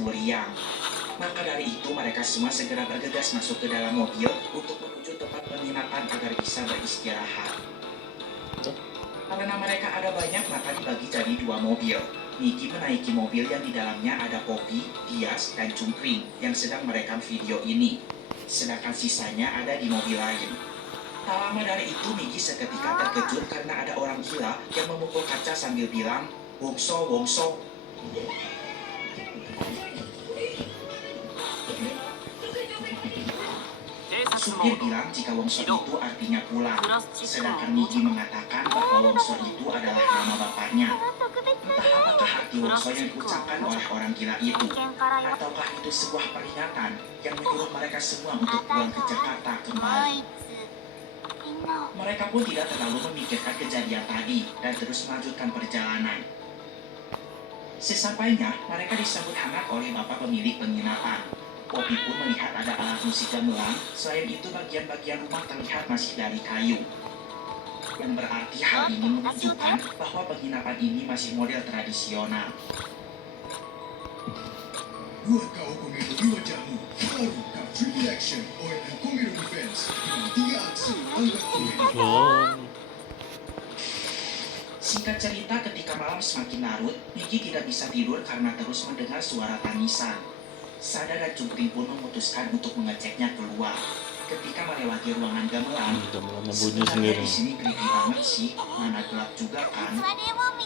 meriang. Maka dari itu mereka semua segera bergegas masuk ke dalam mobil untuk menuju tempat penginapan agar bisa beristirahat. Karena mereka ada banyak, maka dibagi jadi dua mobil. Niki menaiki mobil yang di dalamnya ada Poppy, Diaz, dan Cungkring yang sedang merekam video ini. Sedangkan sisanya ada di mobil lain. Tak lama dari itu, Niki seketika terkejut karena ada orang gila yang memukul kaca sambil bilang, "Wongso, Wongso." Supir bilang jika Wongso itu artinya pulang, sedangkan Niki mengatakan bahwa Wongso itu adalah nama bapaknya. Entah apakah arti Wongso yang diucapkan oleh orang gila itu, ataukah itu sebuah peringatan yang menyuruh mereka semua untuk pulang ke Jakarta kembali. Mereka pun tidak terlalu memikirkan kejadian tadi dan terus melanjutkan perjalanan. Sesampainya, mereka disambut hangat oleh bapak pemilik penginapan. Poppy pun melihat ada alat musik gamelan, selain itu bagian-bagian rumah terlihat masih dari kayu. Yang berarti hal ini menunjukkan bahwa penginapan ini masih model tradisional. Buat kau komedo di wajahmu, baru Country Reaction ONL Komedo Defense dengan 3 aksi angkat komedo. Singkat cerita, ketika malam semakin larut, Niki tidak bisa tidur karena terus mendengar suara tangisan. Sada dan Cungkring pun memutuskan untuk mengeceknya keluar. Ketika melewati ruangan gamelan, sebenarnya di sini creepy banget sih, mana gelap juga kan.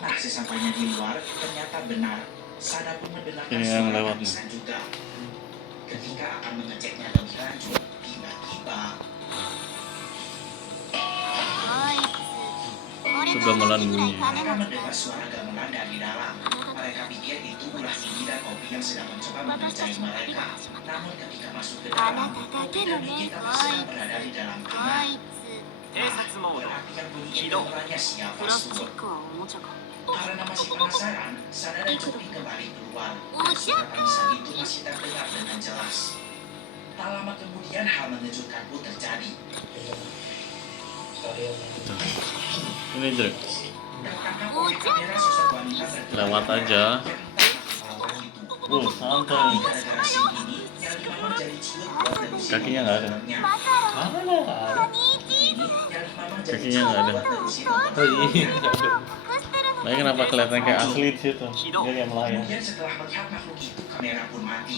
Nah, sesampainya di luar, ternyata benar. Sada pun mendengarkan suara tangisan juga. Ketika akan mengeceknya lebih lanjut, tiba-tiba gamelan bunyi. mereka mendengar suara gamelan dari dalam. Mereka pikir itu ulah Niki dan Poppy yang sedang mencoba mengerjai mereka. Namun ketika masuk ke dalam, Poppy dan Niki tampak sedang berada di dalam kamar. Berarti yang bunyi gamelannya siapa suruh? Karena masih penasaran, Sada dan Cungkring kembali keluar. Dan suara tangisan itu masih terdengar dengan jelas. Tak lama kemudian hal mengejutkan pun terjadi. Ini Drek, Tertangkap oleh kamera sosok wanita bergerak lewat aja. Santai. gara-gara scene ini, Nyali Mama jadi ciut buat terusin Kakinya nggak ada. filmnya. Ada. Ini, Nyali Mama jadi Kakinya ciut nggak ada. buat terusin nonton Oh iya. filmnya. Tapi kenapa kelihatan kayak asli di situ? Dia kayak melayang. Kemudian setelah melihat makhluk itu, kamera pun mati.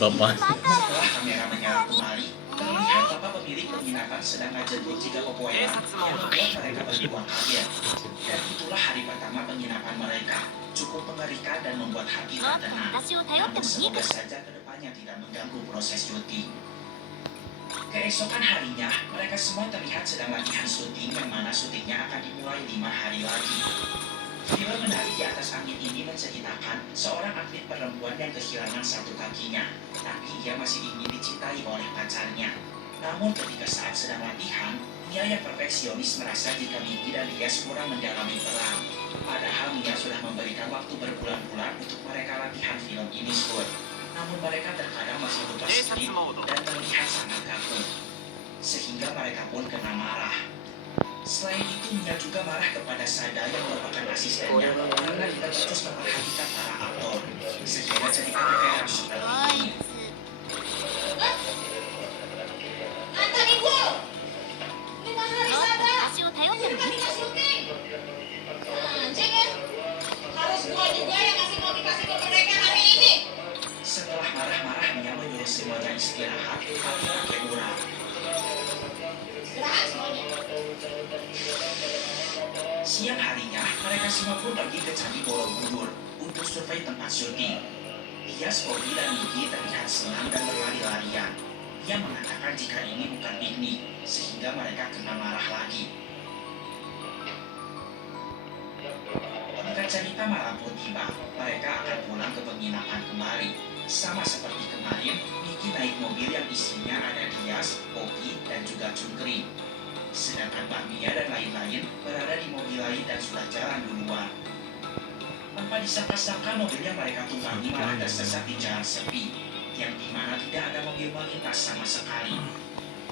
Bapak. Setelah kamera menyala kembali, terlihat bapak pemilik penginapan sedang ngajak jika popoeran yang membuat mereka berdua kaget. Dan itulah hari pertama penginapan mereka. Cukup mengerikan dan membuat hati tak tenang. Namun semoga saja kedepannya tidak mengganggu proses syuting. Keesokan harinya, mereka semua terlihat sedang latihan syuting yang mana syutingnya akan dimulai 5 hari lagi. Film Menari di Atas Angin ini menceritakan seorang atlet perempuan yang kehilangan satu kakinya, tapi ia masih ingin dicintai oleh pacarnya. Namun ketika saat sedang latihan, Mia yang perfeksionis merasa jika Miki dan Diaz kurang mendalami peran. Padahal Mia sudah memberikan waktu berbulan-bulan untuk mereka latihan film ini Scott. Namun mereka terkadang masih lupa skrip dan terlihat sangat kaku. Sehingga mereka pun kena marah. Selain itu, Mia juga marah kepada Sada yang merupakan asistennya karena tidak becus memperhatikan para aktor. Sehingga ceritanya kayak seperti ini. Anton ibu, 5 hari Sada, ini kan kita syuting. Anjing ya, harus gua juga yang ngasih motivasi ke mereka hari ini. Setelah marah-marah, Mia menyuruh semuanya istirahat, tapi pakai urap. Istirahat semuanya. Siang harinya, mereka semua pun pergi ke Candi Borobudur untuk survei tempat syuting. Diaz, Poppy, dan Niki terlihat senang dan berlari-larian. Dia mengatakan jika ini bukan piknik, sehingga mereka kena marah lagi. Ketika cerita malam pun tiba, mereka akan pulang ke penginapan kembali. Sama seperti kemarin, Niki naik mobil yang isinya ada Diaz, Poppy, dan juga Cungkring. Sedangkan Mbak Mia dan lain-lain berada di mobil lain dan sudah jalan duluan. Tanpa disangka-sangka mobilnya mereka tumpangi malah tersesat di jalan sepi, yang dimana tidak ada mobil melintas sama sekali.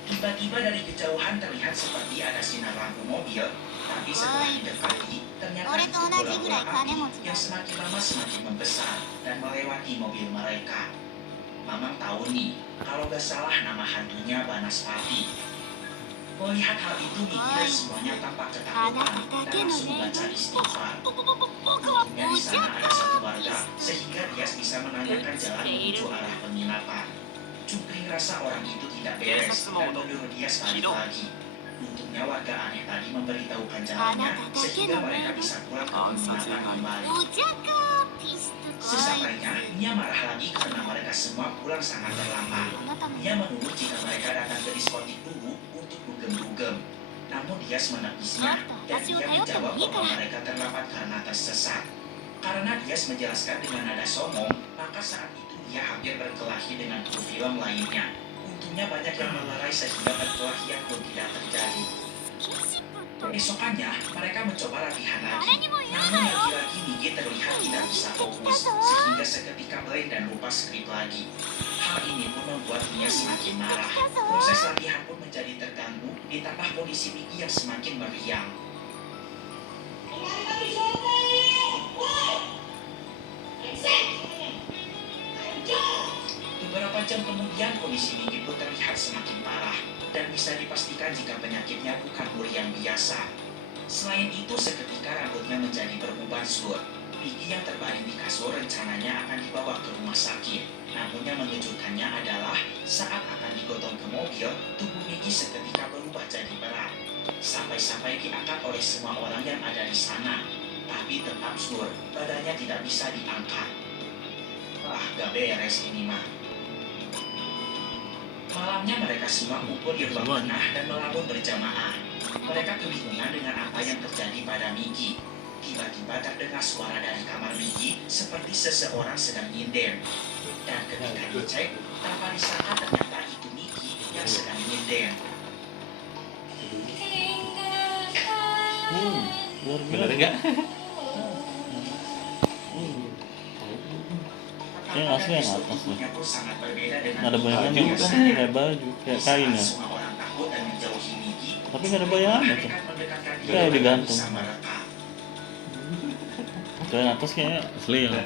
Tiba-tiba dari kejauhan terlihat seperti ada sinar lampu mobil, tapi setelah didekati, Ternyata Orang itu tuh udah bola-bola juga api ikannya mau yang semakin lama semakin membesar dan melewati mobil mereka. Mamang tahu nih, kalau gak salah nama hantunya Banaspati. Melihat hal itu, Miki dan semuanya tampak ketakutan dan langsung membaca istighfar. Untungnya di sana ada satu warga, sehingga dia bisa menanyakan jalan menuju arah penginapan. Cungkring rasa orang itu tidak beres dan menyuruh dia balik lagi. Untungnya warga aneh tadi memberitahukan jalannya, sehingga mereka bisa pulang ke penginapan kembali. Sesampainya, Mia marah lagi karena mereka semua pulang sangat terlambat. Mia menuduh jika mereka datang ke diskotik dulu untuk dugem-dugem. Namun dia menepisnya dan dia menjawab bahwa mereka terlambat karena tersesat. Karena dia menjelaskan dengan nada sombong, maka saat itu dia hampir berkelahi dengan kru film lainnya. Untungnya banyak yang melerai sehingga perkelahian pun tidak terjadi. Keesokannya, mereka mencoba latihan lagi. Namun lagi-lagi Migi terlihat tidak bisa fokus, sehingga seketika blank dan lupa skrip lagi. Hal ini pun membuat Mia semakin marah. Proses latihan pun menjadi terganggu, ditambah kondisi Migi yang semakin meriang. Beberapa jam kemudian kondisi Migi pun terlihat semakin parah dan bisa dipastikan jika penyakitnya bukan yang biasa. Selain itu, seketika rambutnya menjadi beruban sur. Migi yang terbaring di kasur rencananya akan dibawa ke rumah sakit. Namun yang mengejutkannya adalah saat akan digotong ke mobil, tubuh Migi seketika berubah jadi berat. Sampai-sampai diangkat oleh semua orang yang ada di sana. Tapi tetap sur, badannya tidak bisa diangkat. Wah, gak beres ini mah. Malamnya mereka semua kumpul di ruang tengah dan melamun berjamaah. Mereka kebingungan dengan apa yang terjadi pada Migi. Tiba-tiba terdengar suara dari kamar Migi seperti seseorang sedang nyindir. Dan ketika dicek, tanpa disangka ternyata itu Migi yang sedang nyindir. Luar Bener biasa. enggak? Yang asli yang atas nih. Tubuhnya pun sangat berbeda dengan Ada bayangannya Baju bukan? kan? Kayak baju, kayak kain ya. Semua orang takut dan menjauhi Migi. Tapi nggak ada bayangannya tuh. Mereka mendekatkan diri Kayak dan digantung. berusaha merekam. Tuh yang atas kayaknya asli ya.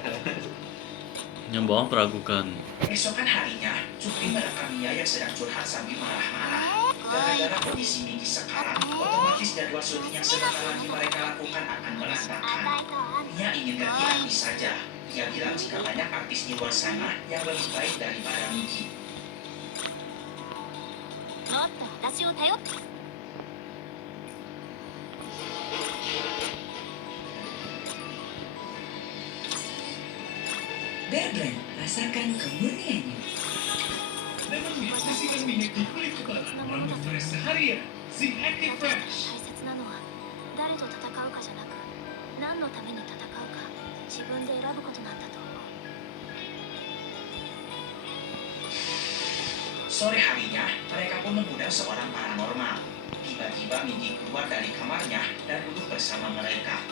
Yang bawah peragukan. Keesokan harinya, Cukri merekam Mia yang sedang curhat sambil marah-marah. Gara-gara kondisi Migi sekarang, otomatis jadwal syuting yang sebentar lagi mereka lakukan akan berantakan. Mia ingin ganti artis saja. Dia bilang jika banyak artis di luar sana yang lebih baik daripada Migi. Bear rasakan kemurniannya. Dengan mix isikan minyak di kulit kepala, rambut fresh seharian. Zinc Active Fresh. 大切なのは誰と戦うかじゃなく何のために戦うか自分で選ぶことなんだと思う。 Sore harinya, mereka pun mengundang seorang paranormal. Tiba-tiba Migi keluar dari kamarnya dan duduk bersama mereka.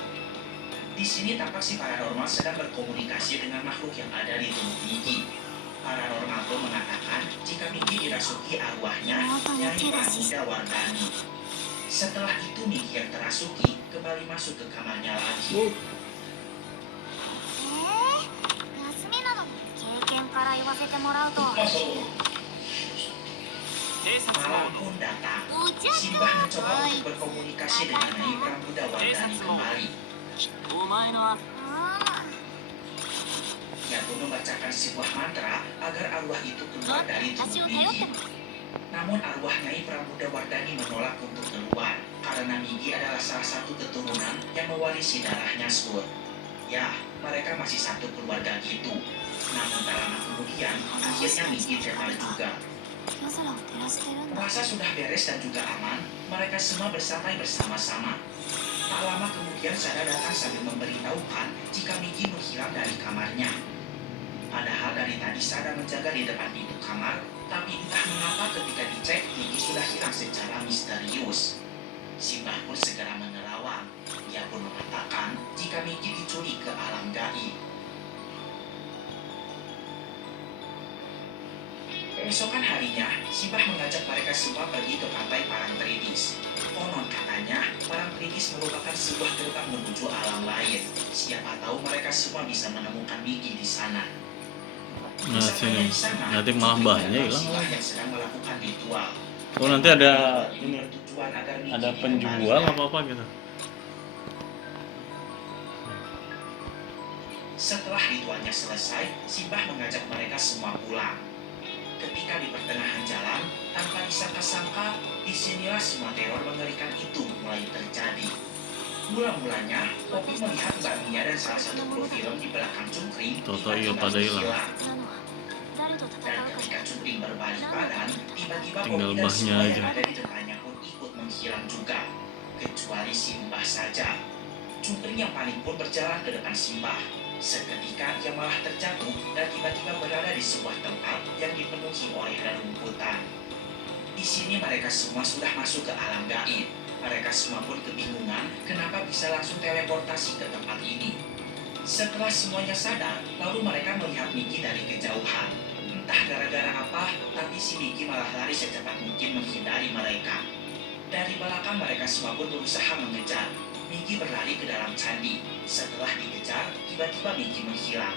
Di sini tampak si paranormal sedang berkomunikasi dengan makhluk yang ada di tubuh Migi. Paranormal pun mengatakan jika Migi dirasuki arwahnya Nyai Pramuda Wardani. Setelah itu Migi yang terasuki kembali masuk ke kamarnya lagi. 休みなのに経験から言わせてもらうと Malam pun datang. Simbah mencoba untuk berkomunikasi dengan Nyai Pramuda Wardani kembali. Ia pun membacakan sebuah mantra agar arwah itu keluar dari tubuh Migi. Namun arwah Nyai Pramuda Wardani menolak untuk keluar karena Migi adalah salah satu keturunan yang mewarisi darahnya Sur. Ya, mereka masih satu keluarga gitu. Namun tak lama kemudian, akhirnya Migi terbalik juga. Merasa sudah beres dan juga aman, mereka semua bersantai bersama-sama. Tak lama kemudian Sada datang sambil memberitahukan jika Migi menghilang dari kamarnya. Padahal dari tadi Sada menjaga di depan pintu kamar, tapi entah mengapa ketika dicek Migi sudah hilang secara misterius. Simbah pun segera menerawang. Dia pun mengatakan jika Migi diculik ke alam gaib. Keesokan harinya, Simbah mengajak mereka semua pergi ke pantai Parangtritis. Konon katanya, para perintis merupakan sebuah gerbang menuju alam lain. Siapa tahu mereka semua bisa menemukan Migi di sana. Nah sini, nanti malah mbahnya hilang. Yang sedang melakukan ritual. Oh nanti ada ini, Bertujuan agar Migi ada penjual apa gitu. Setelah ritualnya selesai, Simbah mengajak mereka semua pulang. Ketika di pertengahan jalan, tanpa disangka-sangka, disinilah semua teror mengerikan itu mulai terjadi. Mula-mulanya, Poppy melihat Mbak Mia dan salah satu kru film di belakang Cungkring Toto iya tiba-tiba pada hilang. menghilang. Dan ketika Cungkring berbalik badan, tiba-tiba Tinggal Poppy dan mbahnya semua yang aja. ada di depannya pun ikut menghilang juga. Kecuali Simbah saja. Cungkring yang paling pun berjalan ke depan Simbah. Seketika ia malah terjatuh dan tiba-tiba berada di sebuah tempat yang dipenuhi oleh rerumputan. Di sini mereka semua sudah masuk ke alam gaib. Mereka semua pun kebingungan kenapa bisa langsung teleportasi ke tempat ini. Setelah semuanya sadar, lalu mereka melihat Migi dari kejauhan. Entah gara-gara apa, tapi si Migi malah lari secepat mungkin menghindari mereka. Dari belakang mereka semua pun berusaha mengejar. Migi berlari ke dalam candi. Setelah dikejar, tiba-tiba Migi menghilang.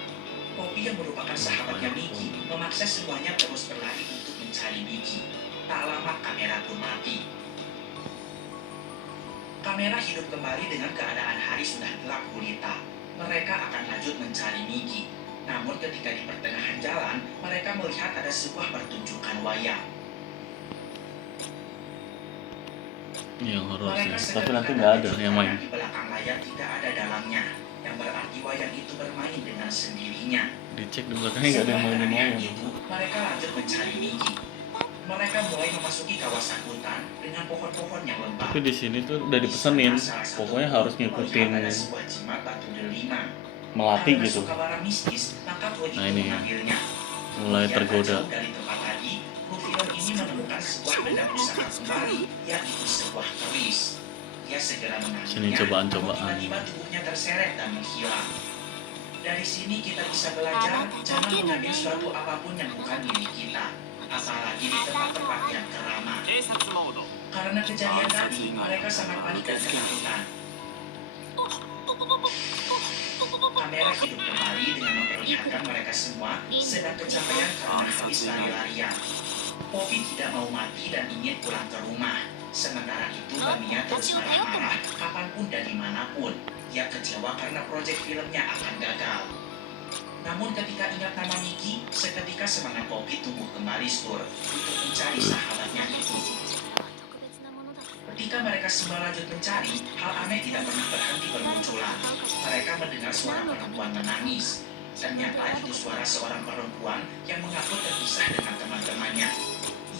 Poppy yang merupakan sahabatnya Migi memaksa semuanya terus berlari untuk mencari Migi. Tak lama kamera pun mati. Kamera hidup kembali dengan keadaan hari sudah gelap gulita. Mereka akan lanjut mencari Migi. Namun ketika di pertengahan jalan, mereka melihat ada sebuah pertunjukan wayang. Yang horor Mereka sih. Tapi seketika nanti nggak ada terkejut yang main. karena di belakang layar tidak ada dalangnya, yang berarti wayang itu bermain dengan sendirinya. Dicek di belakangnya nggak ada yang mainin wayang. Itu, mereka lanjut mencari Migi. Mereka mulai memasuki kawasan hutan dengan pohon-pohon yang lembab. Tapi di sini tuh udah dipesenin, pokoknya harus ngikutin Ada sebuah jimat batu delima. melati Karena gitu. suka barang mistis, maka kru itu Nah, ini mengambilnya. mulai Kemudian tergoda. jauh dari tempat tadi, kru film ini menemukan sebuah benda pusaka kembali, yaitu sebuah keris. Dia segera mengambilnya, Sini cobaan-cobaan. namun tiba-tiba tubuhnya terseret dan menghilang. Dari sini kita bisa belajar jangan mengambil suatu apapun yang bukan milik kita, apalagi di tempat-tempat yang keramat. Karena kejadian tadi, mereka sangat panik dan ketakutan. Kamera hidup kembali dengan memperlihatkan mereka semua sedang kecapean karena habis lari-larian. Poppy tidak mau mati dan ingin pulang ke rumah. Sementara itu Bamiya terus marah-marah kapanpun dan dimanapun. Ia kecewa karena proyek filmnya akan gagal. Namun ketika ingat nama Migi, seketika semangat Poppy tumbuh kembali Sur untuk mencari sahabatnya itu. Ketika mereka semua lanjut mencari, hal aneh tidak pernah berhenti bermunculan. Mereka mendengar suara perempuan menangis. Ternyata itu suara seorang perempuan yang mengaku terpisah dengan teman-temannya.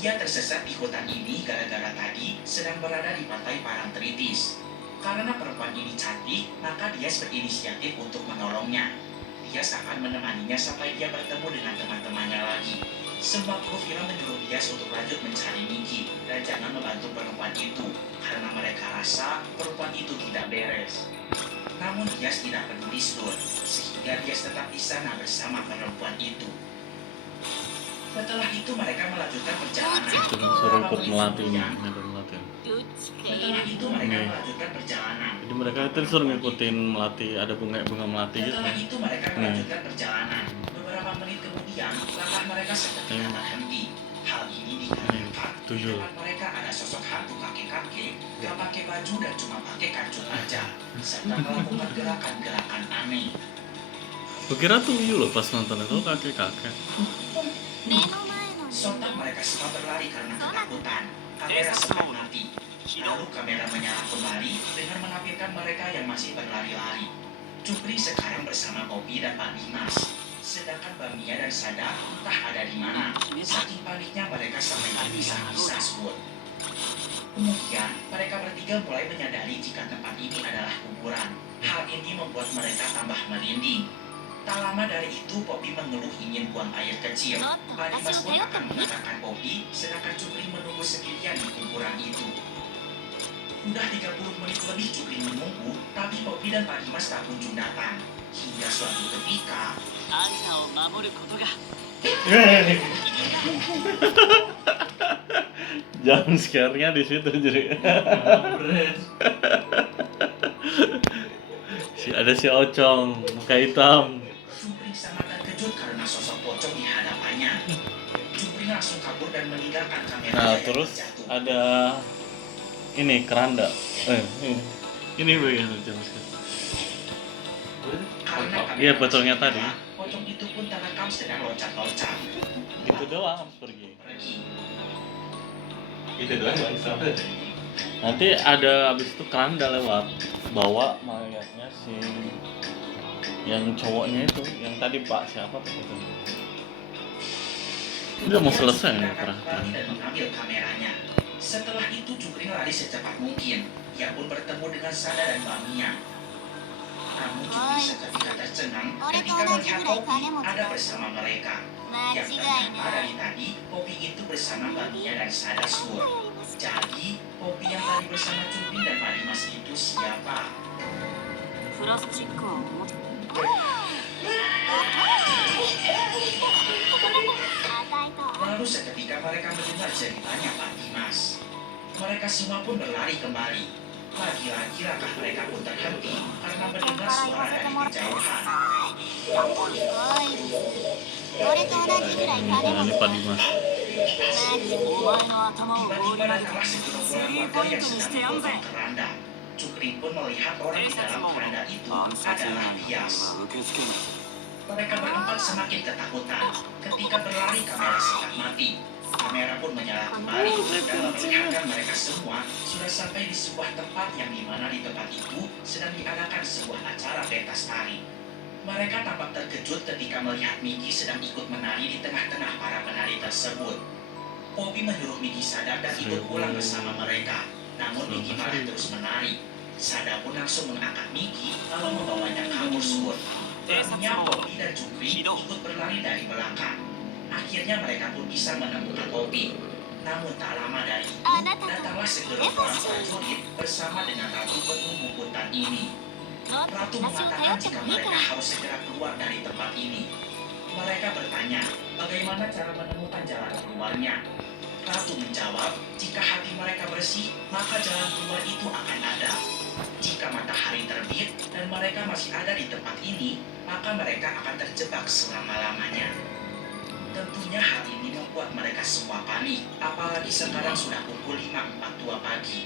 Ia tersesat di hutan ini gara-gara tadi sedang berada di pantai Parangtritis. Karena perempuan ini cantik, maka dia berinisiatif untuk menolongnya. Dia akan menemaninya sampai dia bertemu dengan teman-temannya lagi. Semua kru film menyuruh Dias untuk lanjut mencari Migi dan jangan membantu perempuan itu karena mereka rasa perempuan itu tidak beres. Namun Dias tidak peduli Sur, sehingga Dias tetap di sana bersama perempuan itu. Setelah itu mereka melanjutkan perjalanan. Itu kan suruh ikut melati nih, ada melati. Setelah itu mereka melanjutkan perjalanan. Jadi mereka itu disuruh ngikutin melati, ada bunga melati gitu. Setelah itu mereka melanjutkan perjalanan. Beberapa menit kemudian, langkah mereka seketika terhenti. Hal ini dikarenakan di tuyul. depan mereka ada sosok hantu kakek-kakek yang pakai baju dan cuma pakai kancut aja, serta melakukan gerakan-gerakan aneh. Kukira tuyul loh pas nonton itu kakek-kakek. Sontak mereka semua berlari karena ketakutan. Kamera sempat mati. Lalu kamera menyala kembali dengan menampilkan mereka yang masih berlari-lari. Cupri sekarang bersama Poppy dan Pak Dimas. Sedangkan Bamiya dan Sada entah ada di mana. Saking paniknya mereka sampai berpisah-pisah Sur. Kemudian mereka bertiga mulai menyadari jika tempat ini adalah kuburan. Hal ini membuat mereka tambah merinding. Tak lama dari itu Poppy mengeluh ingin buang air kecil. Pak Dimas pun akan mengantarkan Poppy, sedangkan Cupri menunggu sendirian di kuburan itu. Udah 30 menit lebih Cupri menunggu, tapi Poppy dan Pak Dimas tak kunjung datang. Hingga suatu ketika, Jump scare-nya di situ jadi. Ada si Ocong, muka hitam. Jupring sangat terkejut karena sosok pocong di hadapannya. Jupring langsung kabur dan meninggalkan kamera. Nah, yang terus terjatuh. ada ini keranda. Ini bagian jump scare. Karena kamera Iya, pocongnya masih tadi. nyala, pocong itu pun terekam sedang loncat-loncat. Gitu doang pergi. Pergi. Itu doang bang, sama. Nanti ada abis itu keranda lewat, bawa mayatnya si yang cowoknya itu, yang tadi Pak siapa tuh itu. Udah mau selesai nih perhatian. Dan mengambil kameranya. Setelah itu Jupring lari secepat mungkin. Ia pun bertemu dengan Sada dan Bamiya. Namun Jupring seketika tercengang ketika melihat Poppy ada bersama mereka. Yang ternyata dari tadi Poppy itu bersama Bamiya dan Sada Sur. Jadi Poppy yang tadi bersama Jupring dan Pak Dimas itu siapa? プラスチックは重たい Lalu seketika mereka mendengar ceritanya Pak Dimas. Mereka semua pun berlari kembali. Lagi-lagi langkah mereka pun terhenti karena mendengar suara dari kejauhan. 俺と同じぐらい金 Nah, 持 ini ち Pak Dimas. お前の頭を放り Tiba-tiba 投げ datanglah て segerombolan warga yang sedang memotong keranda. Jupring pun melihat orang di dalam keranda itu adalah Bias. 受付に Mereka berempat semakin ketakutan. Ketika berlari, kamera sempat mati. Kamera pun menyala kembali dan memperlihatkan mereka semua sudah sampai di sebuah tempat yang dimana di tempat itu sedang diadakan sebuah acara pentas tari. Mereka tampak terkejut ketika melihat Miki sedang ikut menari di tengah-tengah para penari tersebut. Poppy menyuruh Miki sadar dan ikut pulang bersama mereka. Namun Miki malah terus menari. Sada pun langsung mengangkat Miki lalu membawanya kabur sur. Bamiya, Poppy, dan Jupring ikut berlari dari belakang. Akhirnya mereka pun bisa menemukan Poppy. Namun tak lama dari itu, datanglah segerombolan prajurit bersama dengan ratu penuh bukutan ini. もっと Ratu 話を頼 mengatakan って jika もいいか mereka ら harus segera keluar dari tempat ini. Mereka bertanya, bagaimana cara menemukan jalan keluarnya. Ratu menjawab, jika hati mereka bersih, maka jalan keluar itu akan ada. Jika matahari terbit dan mereka masih ada di tempat ini, maka mereka akan terjebak selama-lamanya. Tentunya hal ini membuat mereka semua panik, apalagi sekarang sudah pukul 5.42 pagi.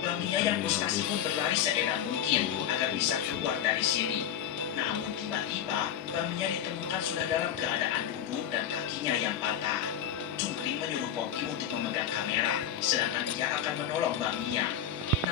Bamiya yang frustasi pun berlari seedan mungkin agar bisa keluar dari sini. Namun tiba-tiba, Bamiya ditemukan sudah dalam keadaan duduk dan kakinya yang patah. Jupring menyuruh Poppy untuk memegang kamera, sedangkan dia akan menolong Bamiya.